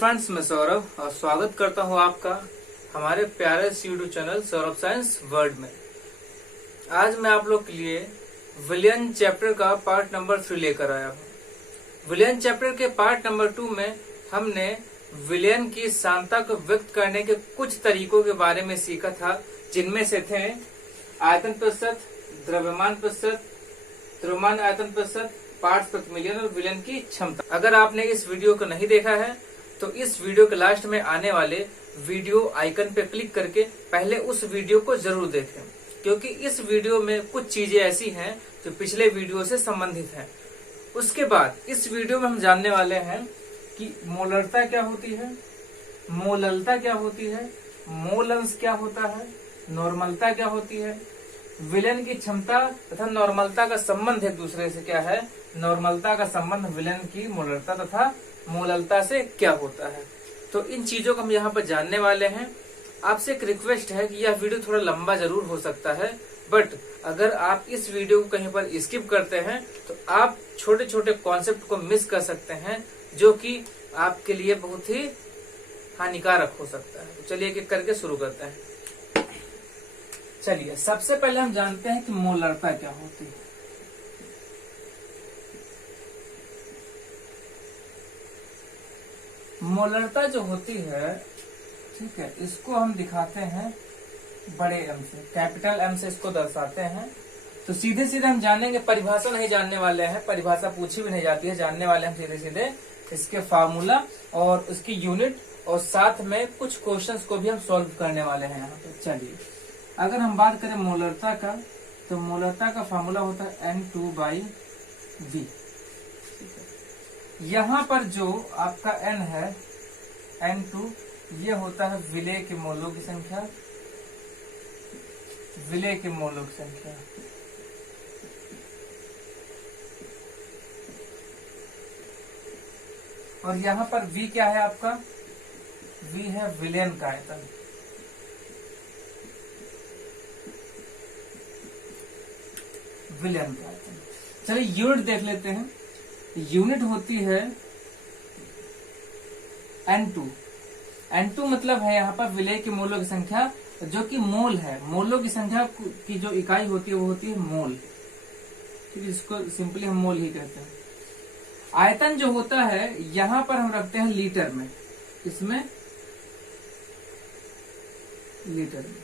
Friends, मैं सौरभ और स्वागत करता हूं आपका हमारे प्यारे YouTube channel Saurabh science world में। आज मैं आप लोग के लिए विलियन चैप्टर का पार्ट नंबर 3 लेकर आया हूं। विलियन चैप्टर के पार्ट नंबर 2 में हमने विलियन की शांता को व्यक्त करने के कुछ तरीकों के बारे में सीखा था, जिनमें से थे आयतन प्रतिशत, द्रव्यमान प्रतिशत, द्रव्यमान आयतन प्रतिशत, पार्ट्स प्रति मिलियन और विलियन की क्षमता। अगर आपने इस वीडियो को नहीं देखा है तो इस वीडियो के लास्ट में आने वाले वीडियो आइकन पे क्लिक करके पहले उस वीडियो को जरूर देखें, क्योंकि इस वीडियो में कुछ चीजें ऐसी हैं जो पिछले वीडियो से संबंधित हैं। उसके बाद इस वीडियो में हम जानने वाले हैं कि मोलरता क्या होती है, मोललता क्या होती है, मोल अंश क्या होता है, नॉर्मलता क्या होती है, विलयन की क्षमता तथा नॉर्मलता का संबंध एक दूसरे से क्या है, नॉर्मलता का संबंध विलयन की मोलरता तथा मोललता से क्या होता है। तो इन चीजों को हम यहाँ पर जानने वाले हैं। आपसे एक रिक्वेस्ट है कि यह वीडियो थोड़ा लंबा जरूर हो सकता है, बट अगर आप इस वीडियो को कहीं पर स्किप करते हैं तो आप छोटे छोटे कॉन्सेप्ट को मिस कर सकते हैं, जो कि आपके लिए बहुत ही हानिकारक हो सकता है। तो चलिए एक करके शुरू करते हैं। चलिए सबसे पहले हम जानते हैं कि मोलरता क्या होती है। मोलरता जो होती है, ठीक है, इसको हम दिखाते हैं बड़े एम से, कैपिटल एम से इसको दर्शाते हैं। तो सीधे सीधे हम जानेंगे, परिभाषा नहीं जानने वाले हैं, परिभाषा पूछी भी नहीं जाती है, जानने वाले हम सीधे सीधे इसके फार्मूला और उसकी यूनिट और साथ में कुछ क्वेश्चंस को भी हम सॉल्व करने वाले हैं यहाँ पे। चलिए अगर हम बात करें मोलरता का, तो मोलरता का फार्मूला होता है N2/V। यहाँ पर जो आपका N है, N2, ये होता है विलेय के मोलों की संख्या, विलेय के मोलों की संख्या। और यहाँ पर V क्या है आपका, V है विलयन का आयतन। विलयन का आयतन। चलिए यूनिट देख लेते हैं। यूनिट होती है N2। N2 मतलब है यहाँ पर विलेय के मोलों की संख्या, जो कि मोल है। मोलों की संख्या की जो इकाई होती है वो होती है मोल, ठीक है, इसको सिंपली हम मोल ही कहते हैं। आयतन जो होता है यहाँ पर हम रखते हैं लीटर में, इसमें लीटर में।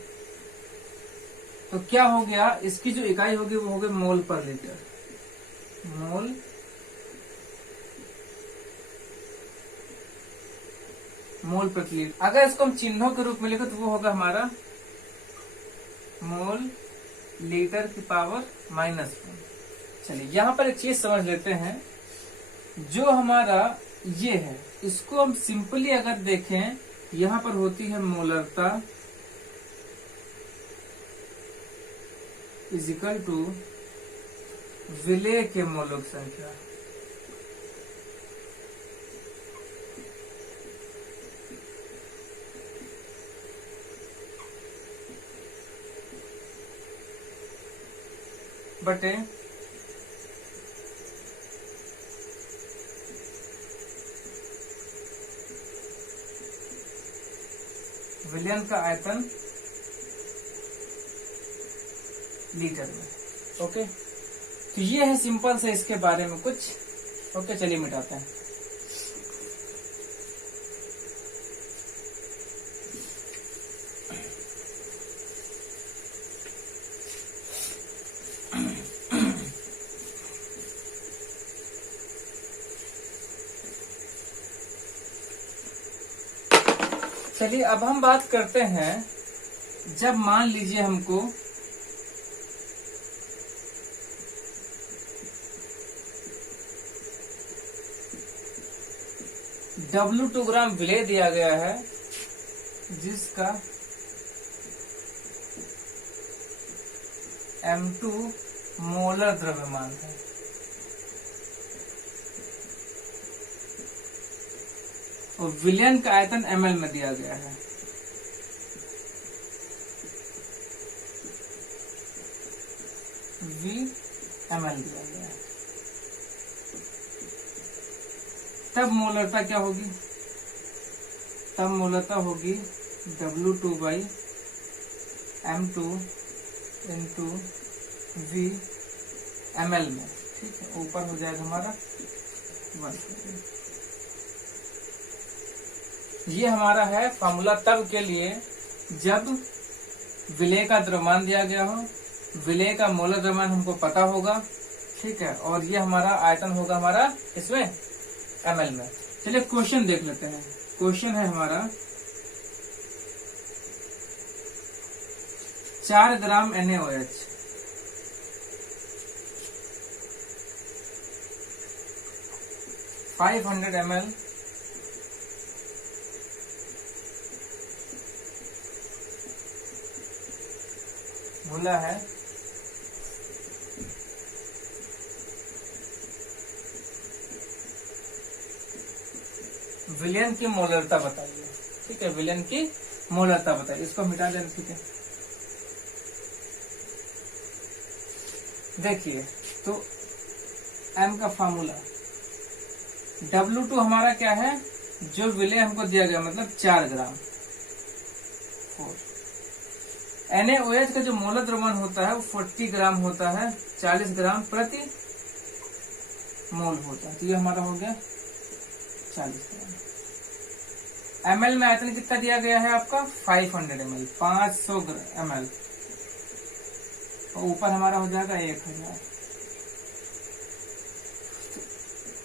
तो क्या हो गया, इसकी जो इकाई होगी वो हो गई मोल पर लीटर, मोल मोल प्रति लीटर। अगर इसको हम चिन्हों के रूप में लिखो तो वो होगा हमारा मोल लीटर की पावर -1। चलिए यहाँ पर एक चीज समझ लेते हैं, जो हमारा ये है इसको हम सिंपली अगर देखें, यहाँ पर होती है मोलरता इजिकल टू विलेय के मोलों की संख्या। बटे विलयन का आयतन लीटर में। ओके, तो ये है सिंपल से इसके बारे में कुछ। ओके, चलिए मिटाते हैं। चलिए अब हम बात करते हैं, जब मान लीजिए हमको W2 ग्राम विलेय दिया गया है, जिसका M2 मोलर द्रव्यमान है। और विलयन का आयतन ml में दिया गया है। V ml दिया गया है। तब मोलरता क्या होगी, तब मोलरता होगी W2/m2 इंटू V ml में। ठीक है, ऊपर हो जाएगा हमारा 1। ये हमारा है फॉर्मूला तब के लिए जब विलेय का द्रव्यमान दिया गया हो, विलेय का मोलर द्रव्यमान हमको पता होगा। ठीक है, और ये हमारा आयतन होगा हमारा इसमें ml में। चलिए क्वेश्चन देख लेते हैं। क्वेश्चन है हमारा 4 ग्राम NaOH 500 ml बोला है विलयन की मोलरता बताइए। ठीक है, विलयन की मोलरता बताइए। इसको मिटा दें। ठीक है, देखिए तो M का फार्मूला W2 हमारा क्या है, जो विलय हमको दिया गया मतलब 4 ग्राम। NaOH का जो मोलर द्रव्यमान होता है वो 40 ग्राम होता है, 40 ग्राम प्रति मोल होता है। तो ये हमारा हो गया 40 ग्राम। ml में आयतन कितना दिया गया है आपका 500 ml, 500 ml। और ऊपर हमारा हो जाएगा 1000।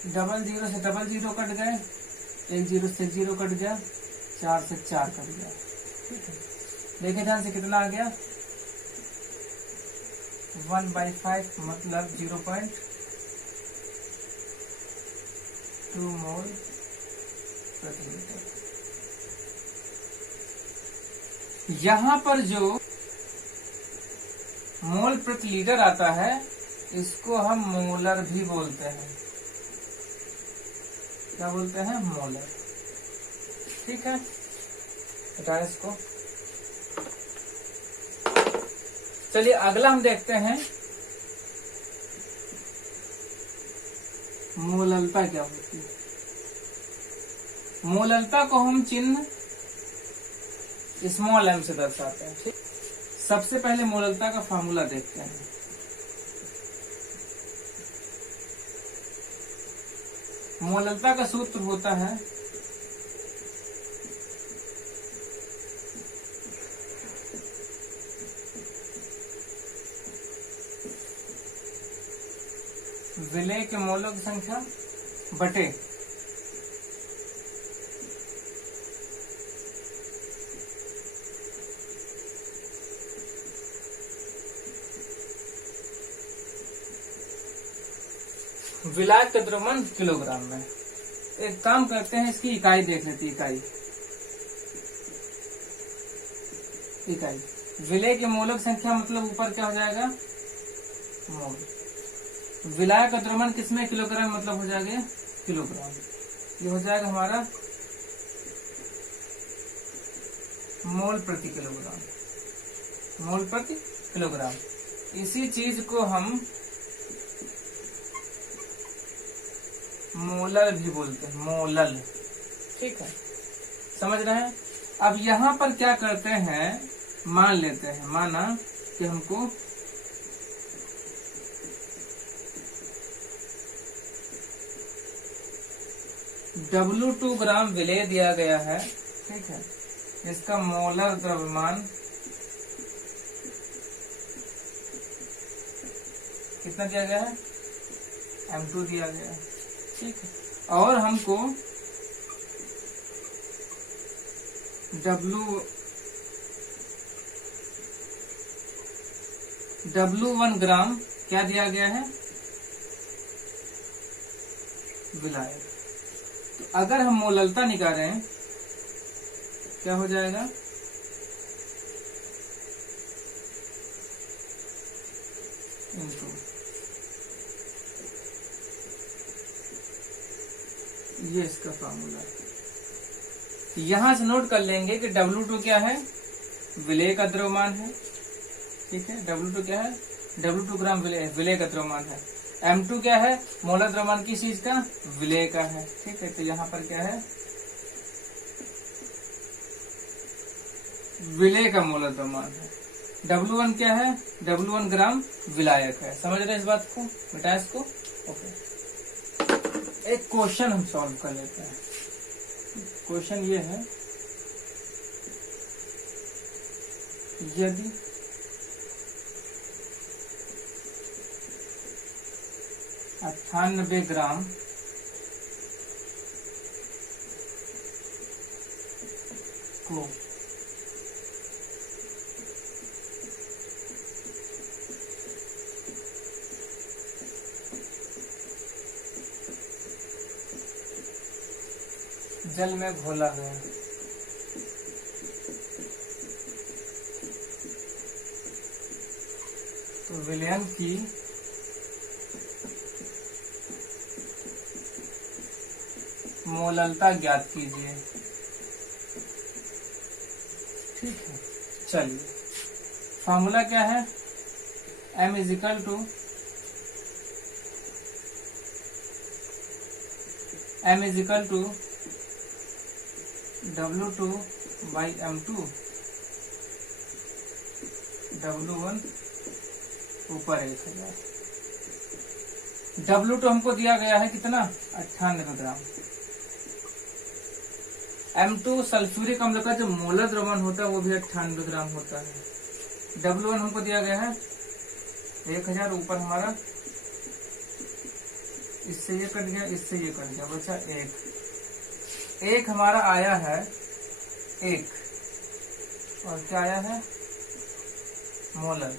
डबल जीरो से डबल जीरो कट गए, 1 0 से 0 कट गया, 4 से 4 कट गया। ठीक है, देखिए ध्यान से कितना आ गया 1/5 मतलब 0.2 मोल प्रति लीटर। यहां पर जो मोल प्रति लीटर आता है इसको हम मोलर भी बोलते हैं। क्या बोलते हैं, मोलर। ठीक है, हटाएं इसको। चलिए अगला हम देखते हैं मोललता क्या होती है। मोललता को हम चिन्ह स्मॉल m से दर्शाते हैं। ठीक, सबसे पहले मोललता का फार्मूला देखते हैं। मोललता का सूत्र होता है विलेय के मोलों की संख्या बटे विलायक का द्रव्यमान किलोग्राम में। एक काम करते हैं, इसकी इकाई देख लेते हैं। इकाई विलेय के मोलों की संख्या मतलब ऊपर क्या हो जाएगा मोल। विलायक का द्रव्यमान किसमें किलोग्राम मतलब हो जाएगा किलोग्राम। ये हो जाएगा हमारा मोल प्रति किलोग्राम, मोल प्रति किलोग्राम। इसी चीज को हम मोलर भी बोलते हैं, मोलल। ठीक है, समझ रहे हैं। अब यहां पर क्या करते हैं, मान लेते हैं, माना कि हमको W2 ग्राम विलेय दिया गया है। ठीक है, इसका मोलर द्रव्यमान कितना दिया गया है, M2 दिया गया है। ठीक है, और हमको W1 ग्राम क्या दिया गया है, विलायक। तो अगर हम मोललता निकालें क्या हो जाएगा, इनटू ये इसका फार्मूला है। यहां से नोट कर लेंगे कि W2 क्या है, विलेय का द्रव्यमान है। ठीक है, W2 क्या है, W2 ग्राम विलेय का द्रव्यमान है। M2 क्या है, मोलर द्रव्यमान किस चीज का, विलेय का है। ठीक है, तो यहाँ पर क्या है विलेय का मोलर द्रव्यमान है। W1 क्या है? W1 ग्राम विलायक है। समझ रहे हैं इस बात को? बेटा इसको ओके। एक क्वेश्चन हम सॉल्व कर लेते हैं। क्वेश्चन ये है, यदि $98 ग्राम को जल में घोला गया तो विलयन की मोललता ज्ञात कीजिए। ठीक है, चलिए फॉर्मूला क्या है? M is equal to W2 by M2, W1 ऊपर 1000। W2 हमको दिया गया है कितना? 98 ग्राम। M2 सल्फ्यूरिक अम्ल का जो मोलर द्रव्यमान होता है वो भी 98 ग्राम होता है। W1 हमको दिया गया है 1000, ऊपर हमारा इससे ये कट गया, इससे ये कट गया, बचा 1 हमारा आया है 1, और क्या आया है? मोलर।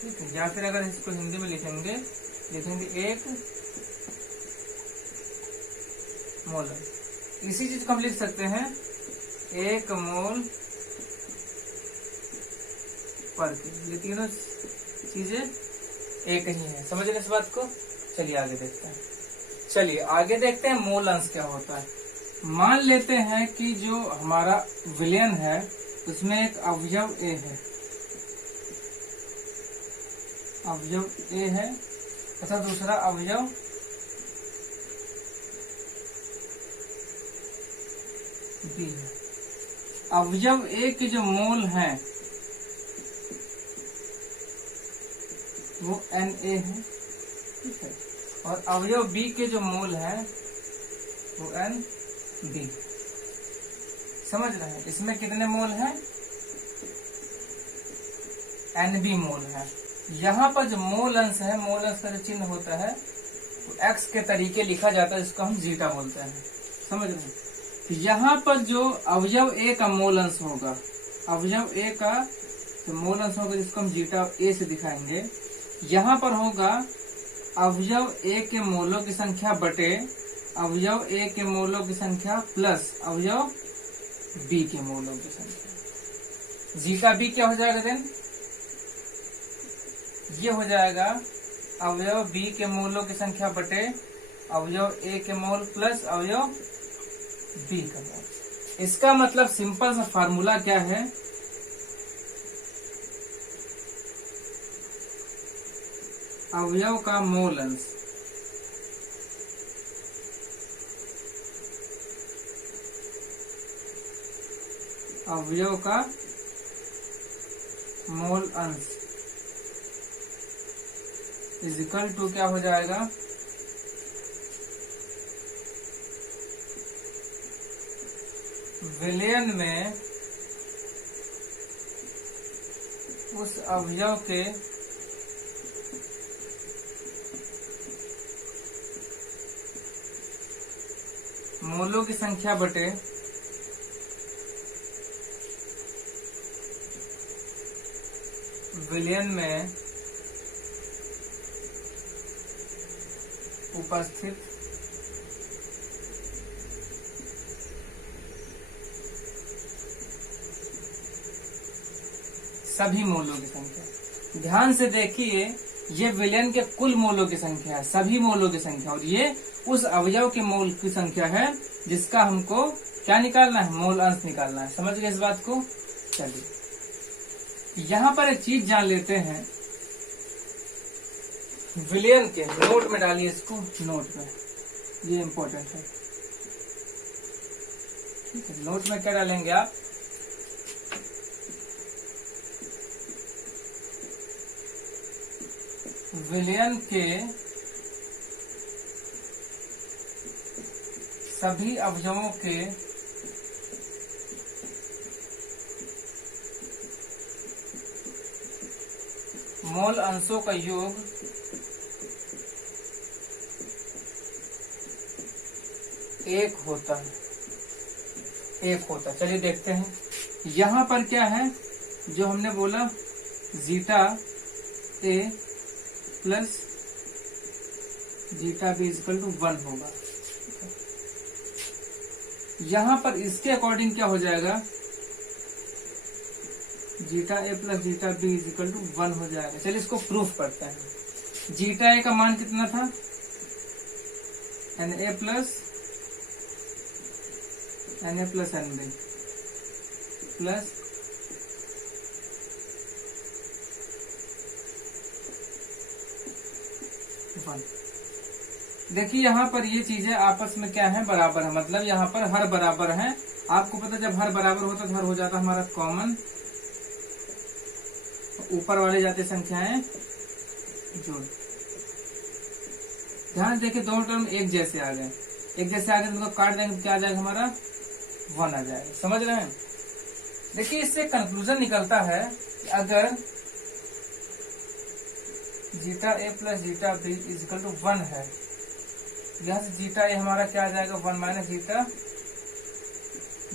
ठीक है, या फिर अगर इसको हिंदी में लिखेंगे 1 मोलर। इसी चीज को हम लिख सकते हैं 1 मोल पर के। ये तीनों चीजें एक ही है। समझ रहे इस बात को? चलिए आगे देखते हैं मोल अंश क्या होता है। मान लेते हैं कि जो हमारा विलयन है उसमें एक अवयव A है तथा दूसरा अवयव B है। अवयव A के जो मोल हैं वो Na है, ठीक है, और अवयव B के जो मोल हैं वो Nb। समझ रहे हैं? इसमें कितने मोल हैं? Nb मोल है। यहाँ पर जो मोल अंश है, मोल अंश का जो चिन्ह होता है वो x के तरीके लिखा जाता है, जिसको हम जीटा बोलते हैं। समझ रहे हैं? तो यहाँ पर जो अवयव A का मोल अंश होगा, अवयव A का जो मोल अंश होगा जिसको हम जीटा A से दिखाएंगे, यहाँ पर होगा अवयव A के मोलों की संख्या बटे अवयव A के मोलों की संख्या प्लस अवयव B के मोलों की संख्या। जीटा B क्या हो जाएगा देन? ये हो जाएगा अवयव B के मोलों की संख्या बटे अवयव A के मोल प्लस अवयव B का मोल। इसका मतलब सिंपल सा फार्मूला क्या है? अवयव का मोल अंश अवयव का मोल अंश इजिकल टू क्या हो जाएगा? विलयन में उस अवयव के मोलों की संख्या बटे विलयन में उपस्थित सभी मोलों की संख्या। ध्यान से देखिए, ये विलयन के कुल मोलों की संख्या है, सभी मोलों की संख्या, और ये उस अवयव के मोल की संख्या है जिसका हमको क्या निकालना है? मोल अंश निकालना है। समझ गए इस बात को? चलिए यहाँ पर एक चीज जान लेते हैं। विलयन के नोट में डालिए इसको, नोट में, ये इंपॉर्टेंट है। ठीक है, नोट में क्या डालेंगे आप? विलयन के सभी अवयवों के मोल अंशों का योग एक होता है। चलिए देखते हैं यहां पर क्या है, जो हमने बोला zeta A plus zeta B equal to 1 होगा। यहां पर इसके अकॉर्डिंग क्या हो जाएगा, zeta A plus zeta B equal to 1 हो जाएगा। चलिए इसको प्रूफ करते हैं। जीटा ए का मान कितना था, n A plus n B plus देखिए यहाँ पर ये चीजें आपस में क्या है, बराबर है। मतलब यहाँ पर हर बराबर है। आपको पता जब हर बराबर होता तो हर हो जाता हमारा कॉमन, ऊपर वाले जाते संख्याएं जोड़। ध्यान देखिए दोनों टर्म एक जैसे आ गए, तो काट देंगे तो क्या आ जाएगा, हमारा 1 आ जाएगा। समझ रहे हैं। देखिए इससे कंक्लूजन निकलता है कि अगर zeta A plus zeta B equal to 1 है, यहां से जीटा ए हमारा क्या आ जाएगा, 1 माइनस जीटा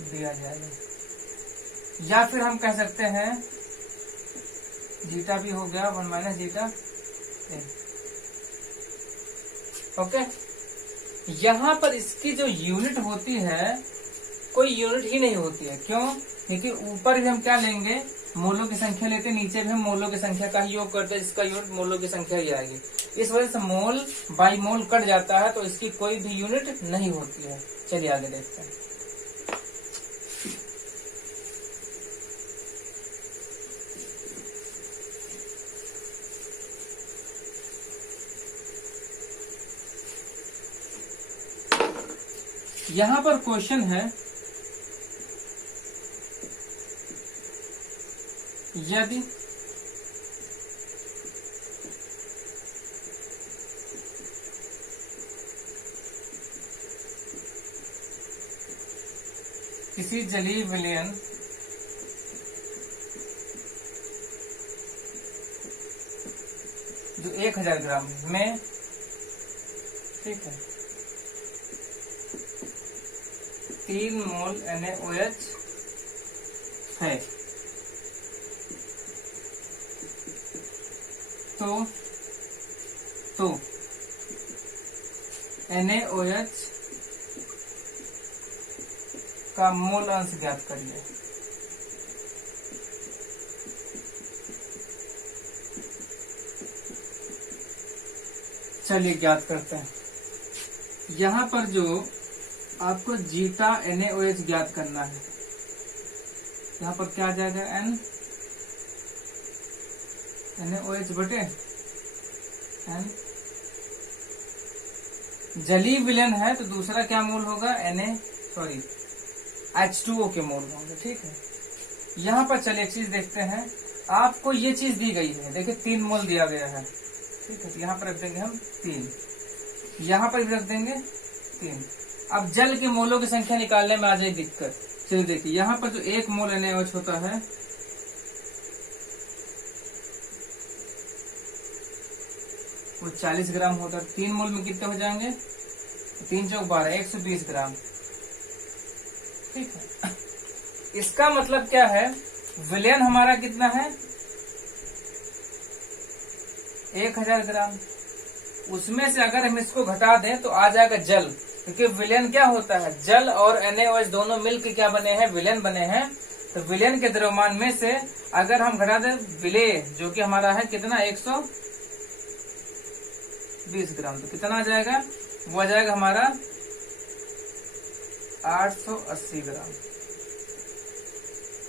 बी आ जाएगा। या फिर हम कह सकते हैं जीटा बी हो गया 1 माइनस जीटा ए। ओके, यहां पर इसकी जो यूनिट होती है कोई यूनिट ही नहीं होती है। क्यों? क्योंकि ऊपर भी हम क्या लेंगे, मोलों की संख्या लेते, नीचे भी हम मोलों की संख्या का ही योग करते हैं, जिसका यूनिट मोलों की संख्या ही आएगी। इस वजह से मोल बाई मोल कट जाता है, तो इसकी कोई भी यूनिट नहीं होती है। चलिए आगे देखते हैं। यहां पर क्वेश्चन है, यदि किसी जलीय विलयन जो 1000 ग्राम में, ठीक है, 3 मोल NaOH है, तो NaOH का मोल अंश ज्ञात करिए। चलिए ज्ञात करते हैं। यहां पर जो आपको जीटा NaOH ज्ञात करना है, यहां पर क्या आ जाएगा, NaOH बटे N। जलीय विलयन है तो दूसरा क्या मोल होगा, H2O के मोल होंगे। ठीक है, यहाँ पर चलिए एक चीज देखते हैं। आपको ये चीज दी गई है, देखिए 3 मोल दिया गया है। ठीक है, तो यहाँ पर रख देंगे हम 3, यहाँ पर भी रख देंगे 3। अब जल के मोलों की संख्या निकालने में आ जाए दिक्कत। चलिए देखिए यहाँ पर जो 1 मोल NaOH होता है, वो 40 ग्राम होता है। 3 मोल में कितने हो जाएंगे, 3 चौक 12, 120 ग्राम। ठीक है, इसका मतलब क्या है, विलयन हमारा कितना है, 1000 ग्राम। उसमें से अगर हम इसको घटा दें तो आ जाएगा जल, क्योंकि विलयन क्या होता है, जल और NaOH दोनों मिलकर क्या बने हैं, विलयन बने हैं। तो विलयन के द्रव्यमान में से अगर हम घटा दें विलेय, जो कि हमारा है कितना, 120 ग्राम, तो कितना आ जाएगा, वो आ जाएगा हमारा 880 ग्राम।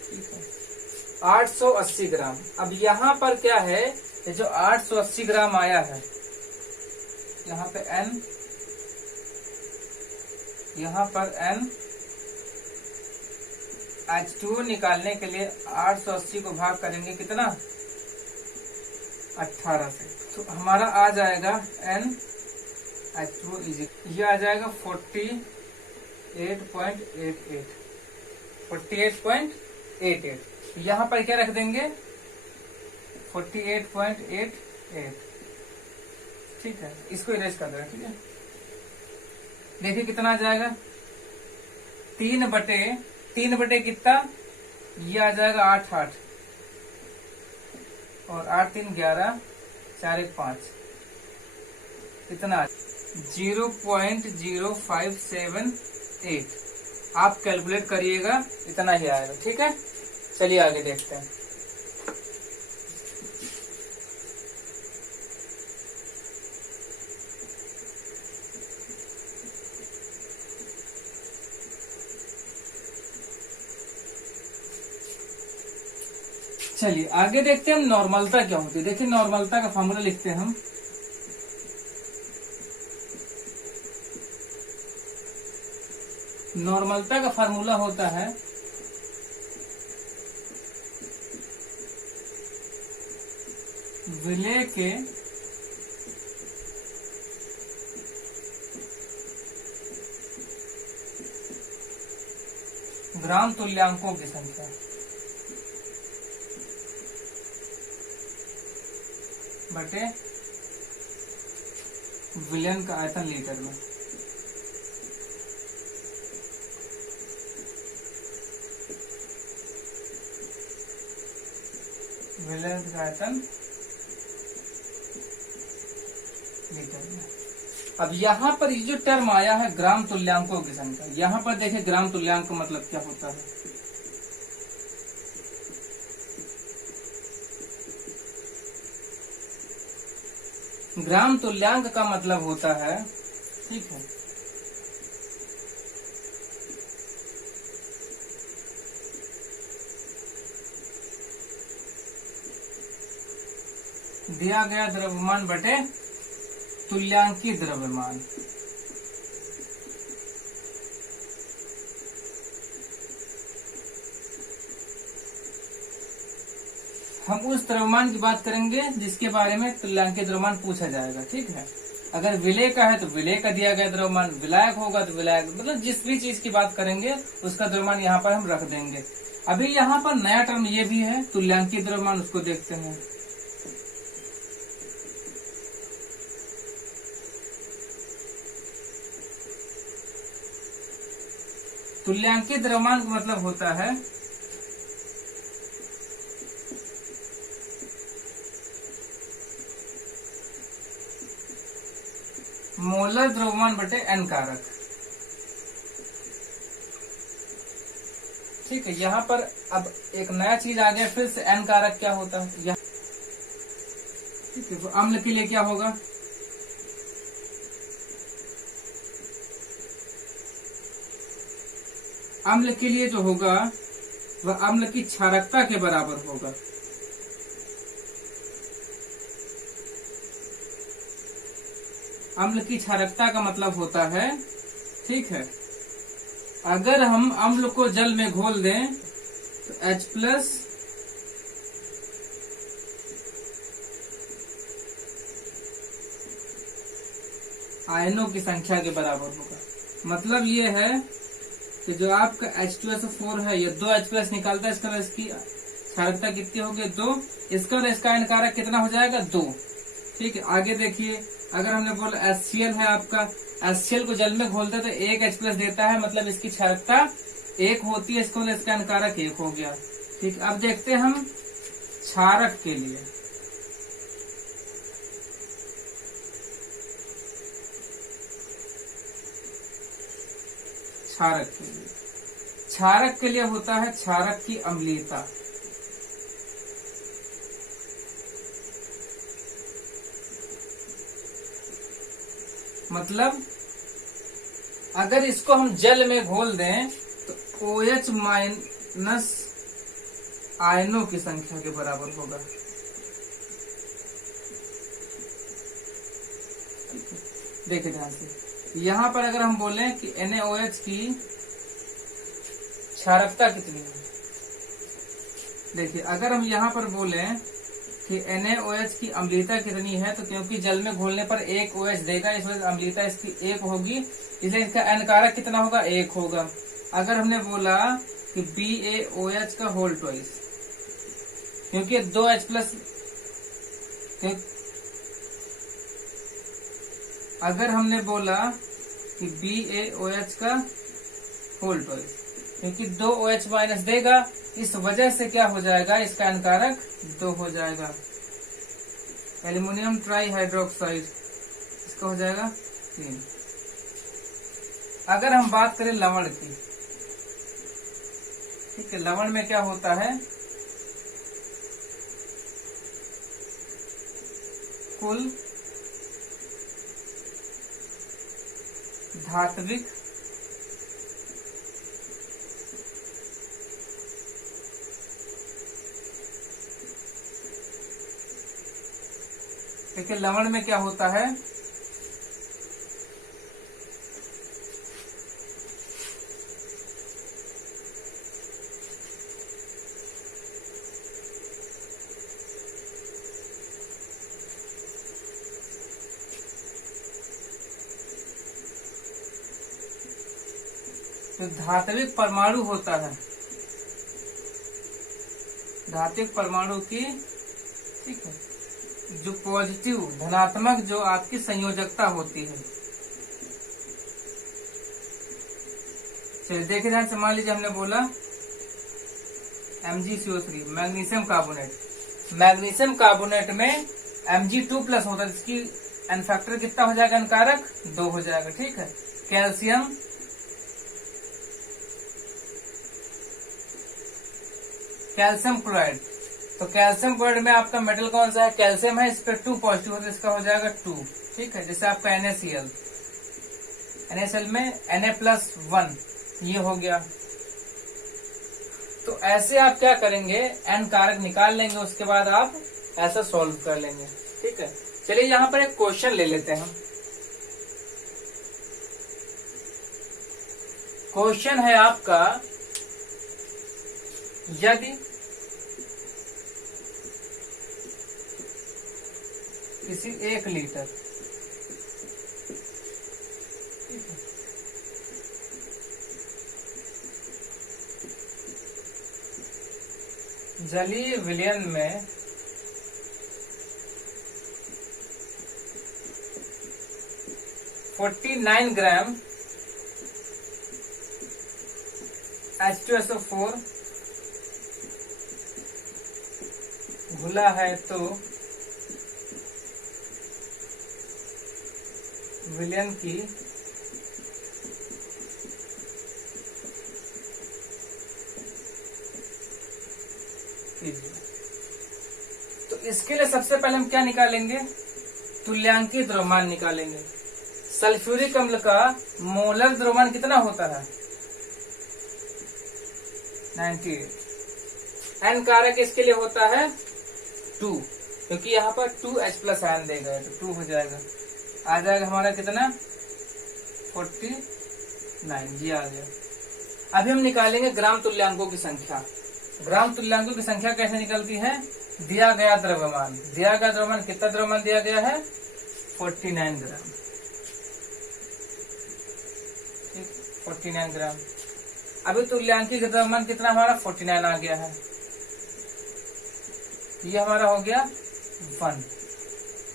ठीक है, 880 ग्राम। अब यहाँ पर क्या है, ये जो 880 ग्राम आया है, यहाँ पे N, यहाँ पर N, H2O निकालने के लिए 880 को भाग करेंगे कितना, 18 से। तो हमारा आ जाएगा NH2 ये आ जाएगा 48.88। 48.88 यहाँ पर क्या रख देंगे 48.88। ठीक है, इसको इरेज कर देना। ठीक है, देखिए कितना आ जाएगा 3/3 कितना, ये आ जाएगा 8 और 8 3 11 4 1 5, इतना 0.0578। आप कैलकुलेट करिएगा, इतना ही आएगा। ठीक है, चलिए आगे देखते हैं। चलिए आगे देखते हैं हम नॉर्मलता क्या होती है। देखिए नॉर्मलता का फॉर्मूला लिखते हैं हम। नॉर्मलता का फार्मूला होता है विलेय के ग्राम तुल्यांकों की संख्या बटे विलयन का आयतन लीटर में। विलयन का आयतन लीटर में। अब यहाँ पर ये जो टर्म आया है ग्राम तुल्यांकों की संख्या, यहाँ पर देखिए ग्राम तुल्यांक का मतलब क्या होता है। ग्राम तुल्यांक का मतलब होता है, ठीक है, दिया गया द्रव्यमान बटे तुल्यांकी द्रव्यमान। हम उस द्रव्यमान की बात करेंगे जिसके बारे में तुल्यांकीय द्रव्यमान पूछा जाएगा। ठीक है, अगर विलेय का है तो विलेय का दिया गया द्रव्यमान, विलायक होगा तो विलायक, मतलब जिस भी चीज की बात करेंगे उसका द्रव्यमान यहाँ पर हम रख देंगे। अभी यहाँ पर नया टर्म ये भी है तुल्यांकीय द्रव्यमान, उसको देखते हैं। तुल्यांकीय द्रव्यमान का मतलब होता है मोलर द्रव्यमान बटे एन कारक। ठीक है, यहाँ पर अब एक नया चीज आ गया फिर से, एन कारक क्या होता है। ठीक है, तो अम्ल के लिए क्या होगा, अम्ल के लिए जो होगा वह अम्ल की क्षारकता के बराबर होगा। अम्ल की क्षारकता का मतलब होता है, ठीक है, अगर हम अम्ल को जल में घोल दें तो H+ आयनों की संख्या के बराबर होगा। मतलब ये है कि जो आपका H2SO4 है ये 2 H+ निकालता है, इसका इसकी क्षारकता कितनी होगी 2, इसका और इसका आयन कारक कितना हो जाएगा 2। ठीक है, आगे देखिए, अगर हमने बोला HCl है आपका, HCl को जल में घोलते तो 1 H+ देता है, मतलब इसकी क्षारकता 1 होती है, इसको इसका आयन कारक 1 हो गया। ठीक, अब देखते हैं हम क्षारक के लिए। क्षारक के लिए होता है क्षारक की अम्लीयता। मतलब अगर इसको हम जल में घोल दें तो OH- आयनों की संख्या के बराबर होगा। देखिए ध्यान से, यहाँ पर अगर हम बोलें कि NaOH की क्षारकता कितनी है, देखिए अगर हम यहाँ पर बोलें कि NaOH की अम्लीयता कितनी है, तो क्योंकि जल में घोलने पर एक OH देगा, इस वजह से अम्लीयता इसकी 1 होगी, इसलिए इसका N कारक कितना होगा, 1 होगा। अगर हमने बोला कि BaOH का होल ट्वाइस, क्योंकि 2H प्लस, अगर हमने बोला कि BaOH का होल ट्वाइस, क्योंकि 2OH माइनस देगा, इस वजह से क्या हो जाएगा, इसका N कारक 2 हो जाएगा। एल्यूमिनियम ट्राई हाइड्रोक्साइड, इसका हो जाएगा 3। अगर हम बात करें लवण की, ठीक है, लवण में क्या होता है, कुल धात्विक देखिए लवण में क्या होता है, तो धात्विक परमाणु होता है, धात्विक परमाणु की, ठीक है, जो पॉजिटिव धनात्मक जो आपकी संयोजकता होती है। चलिए देखिए ध्यान से, मान लीजिए हमने बोला MgCO3 magnesium carbonate, magnesium carbonate में Mg2 प्लस होता है, जिसकी एन फैक्टर कितना हो जाएगा, एन कारक 2 हो जाएगा, ठीक है। कैल्शियम, कैल्शियम क्लोराइड, तो कैल्शियम क्लोराइड में आपका मेटल कौन सा है, कैल्शियम है, इस पर 2 पॉजिटिव होता है, इसका हो जाएगा 2, ठीक है। जैसे आपका NaCl, NaCl में Na+1 ये हो गया। तो ऐसे आप क्या करेंगे, एन कारक निकाल लेंगे, उसके बाद आप ऐसा सॉल्व कर लेंगे, ठीक है। चलिए यहाँ पर एक क्वेश्चन ले लेते हैं हम। क्वेश्चन है आपका, यदि किसी 1 लीटर जलीय विलयन में 49 ग्राम H2SO4 घुला है, तो विलयन की कीजिए। तो इसके लिए सबसे पहले हम क्या निकालेंगे, तुल्यांकीय द्रव्यमान निकालेंगे। सल्फ्यूरिक अम्ल का मोलर द्रव्यमान कितना होता है, 98। एन कारक इसके लिए होता है 2, क्योंकि यहाँ पर 2H प्लस आयन देगा, तो 2 हो जाएगा, आ जाएगा हमारा कितना, 49 जी आ गया। अभी हम निकालेंगे ग्राम तुल्यांकों की संख्या। ग्राम तुल्यांकों की संख्या कैसे निकलती है, दिया गया द्रव्यमान, दिया गया द्रव्यमान, कितना द्रव्यमान दिया गया है, 49 ग्राम, ठीक, 49 ग्राम। अभी तुल्यांकीय द्रव्यमान कितना हमारा 49 आ गया है, ये हमारा हो गया 1।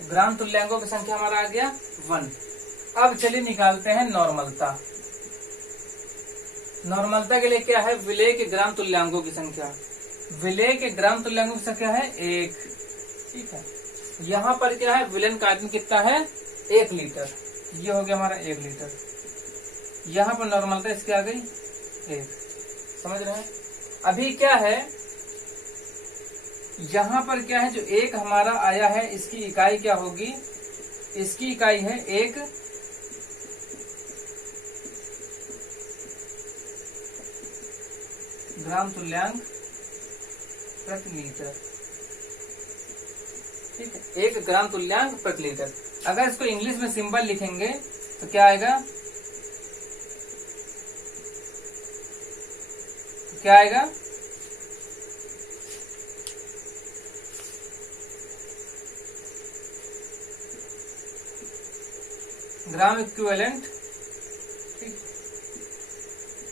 ग्राम तुल्यांकों की संख्या हमारा आ गया 1। अब चलिए निकालते हैं नॉर्मलता। नॉर्मलता के लिए क्या है, विलेय के ग्राम तुल्यांकों की संख्या, विलेय के ग्राम तुल्यांकों की संख्या है 1, ठीक है। यहाँ पर क्या है, विलयन का आयतन कितना है, 1 लीटर, ये हो गया हमारा 1 लीटर। यहाँ पर नॉर्मलता इसकी आ गई 1, समझ रहे हैं। अभी क्या है, यहाँ पर क्या है, जो 1 हमारा आया है, इसकी इकाई क्या होगी, इसकी इकाई है 1 ग्राम तुल्यांक प्रति लीटर, ठीक है, 1 ग्राम तुल्यांक प्रति लीटर। अगर इसको इंग्लिश में सिंबल लिखेंगे तो क्या आएगा, क्या आएगा, ग्राम इक्विवेलेंट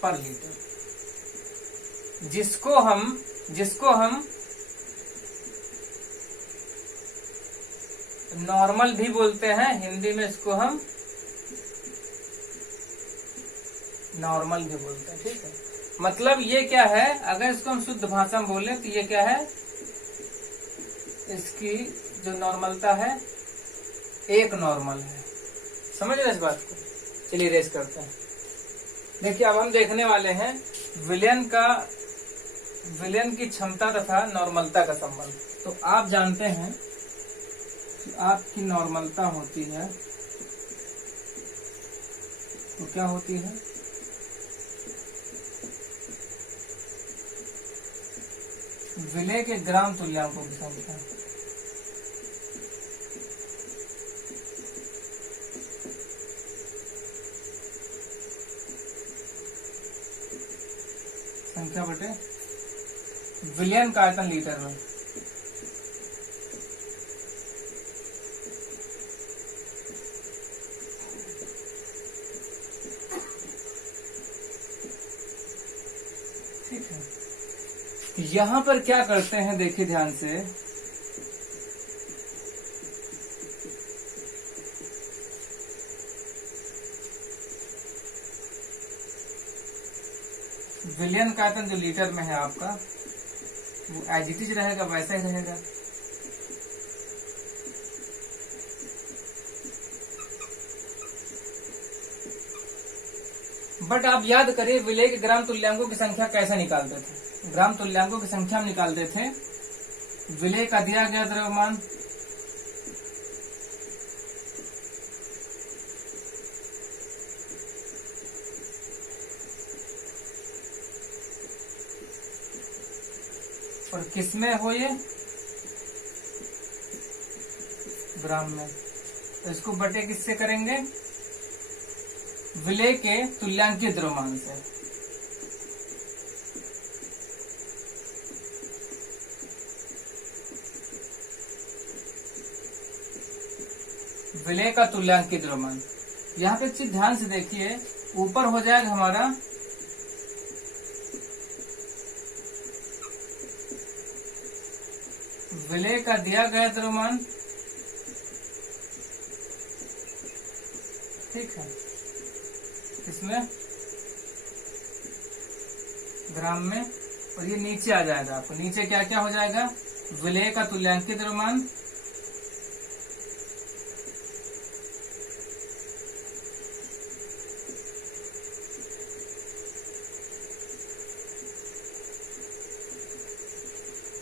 पर लीटर, जिसको हम नॉर्मल भी बोलते हैं, हिंदी में इसको हम नॉर्मल भी बोलते हैं। ठीक है, मतलब ये क्या है, अगर इसको हम शुद्ध भाषा में बोले तो ये क्या है, इसकी जो नॉर्मलता है एक नॉर्मल है। समझ रहे इस बात को? चलिए रेस करते हैं। देखिए अब हम देखने वाले हैं विलयन की क्षमता तथा नॉर्मलता का संबंध। तो आप जानते हैं कि आपकी नॉर्मलता होती है, तो क्या होती है, विलय के ग्राम तुल्यांकों की संख्या। संख्या बटे विलयन का आयतन लीटर में। ठीक है, यहां पर क्या करते हैं, देखिए ध्यान से, विलयन का आयतन जो लीटर में है आपका, वो एज इट इज रहेगा, वैसा ही रहेगा। बट आप याद करिए विलय के ग्राम तुल्यांकों की संख्या कैसे निकालते थे। ग्राम तुल्यांकों की संख्या हम निकालते थे, विलय का दिया गया द्रव्यमान और किसमें हो, ये ग्राम में, तो इसको बटे किससे करेंगे, विलय के तुल्यांकीय द्रव्यमान से। विलय का तुल्यांकीय द्रव्यमान, यहाँ पे एक चीज ध्यान से देखिए, ऊपर हो जाएगा हमारा विलय का दिया गया द्रव्यमान, ठीक है, इसमें ग्राम में, और ये नीचे आ जाएगा आपको, नीचे क्या क्या हो जाएगा, विलय का तुल्यांकीय द्रव्यमान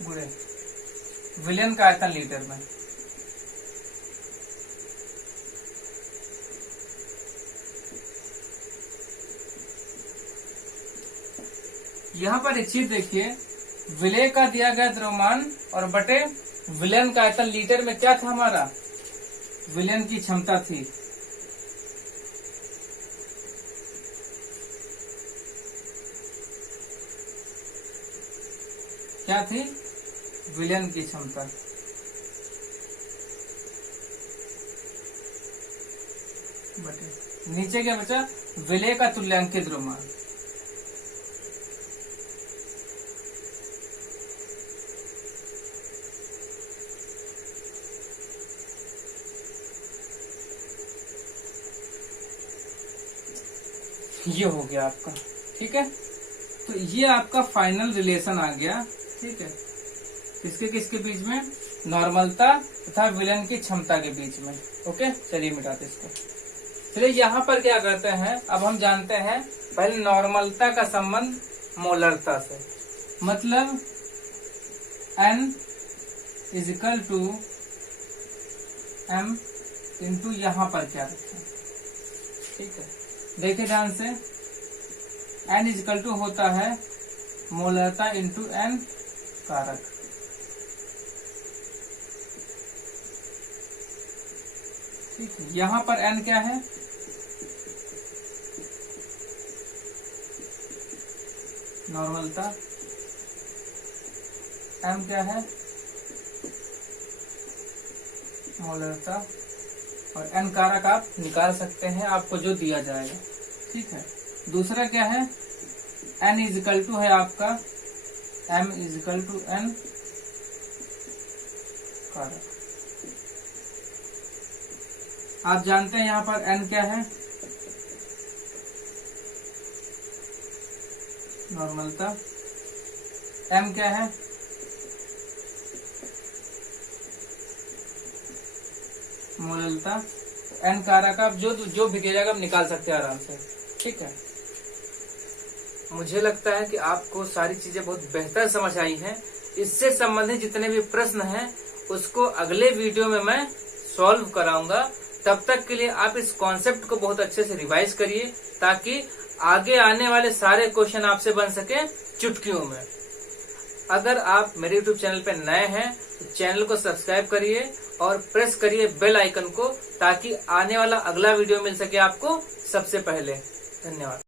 गुणे विलयन का आयतन लीटर में। यहां पर एक चीज देखिए, विलय का दिया गया द्रव्यमान और बटे विलयन का आयतन लीटर में क्या था हमारा, विलयन की क्षमता थी। क्या थी, विलयन की क्षमता। बटे नीचे क्या बचा, विलय का तुल्यांकीय द्रव्यमान। ये हो गया आपका, ठीक है। तो ये आपका फाइनल रिलेशन आ गया, ठीक है, किसके किसके बीच में, नॉर्मलता तथा विलयन की क्षमता के बीच में। ओके, चलिए मिटाते इसको। चलिए यहाँ पर क्या करते हैं, अब हम जानते हैं पहले नॉर्मलता का संबंध मोलरता से, मतलब N is equal to M into यहाँ पर क्या रखें, ठीक है। देखिए ध्यान से, N इजिकल टू होता है मोलरता इंटू N कारक। ठीक है, यहां पर N क्या है, नॉर्मलता, M क्या है, मोलरता, और n कारक आप निकाल सकते हैं आपको जो दिया जाएगा। ठीक है, दूसरा क्या है, n इजिकल टू है आपका m इजिकल टू n कारक। आप जानते हैं यहाँ पर n क्या है, नॉर्मलता, m क्या है, मोललता, n कारक आप जो भी दिया जाएगा आप निकाल सकते हैं आराम से। ठीक है, मुझे लगता है कि आपको सारी चीजें बहुत बेहतर समझ आई हैं। इससे संबंधित जितने भी प्रश्न हैं उसको अगले वीडियो में मैं सॉल्व कराऊंगा। तब तक के लिए आप इस कॉन्सेप्ट को बहुत अच्छे से रिवाइज करिए ताकि आगे आने वाले सारे क्वेश्चन आपसे बन सके चुटकियों में। अगर आप मेरे YouTube चैनल पे नए हैं तो चैनल को सब्सक्राइब करिए और प्रेस करिए बेल आइकन को ताकि आने वाला अगला वीडियो मिल सके आपको सबसे पहले। धन्यवाद।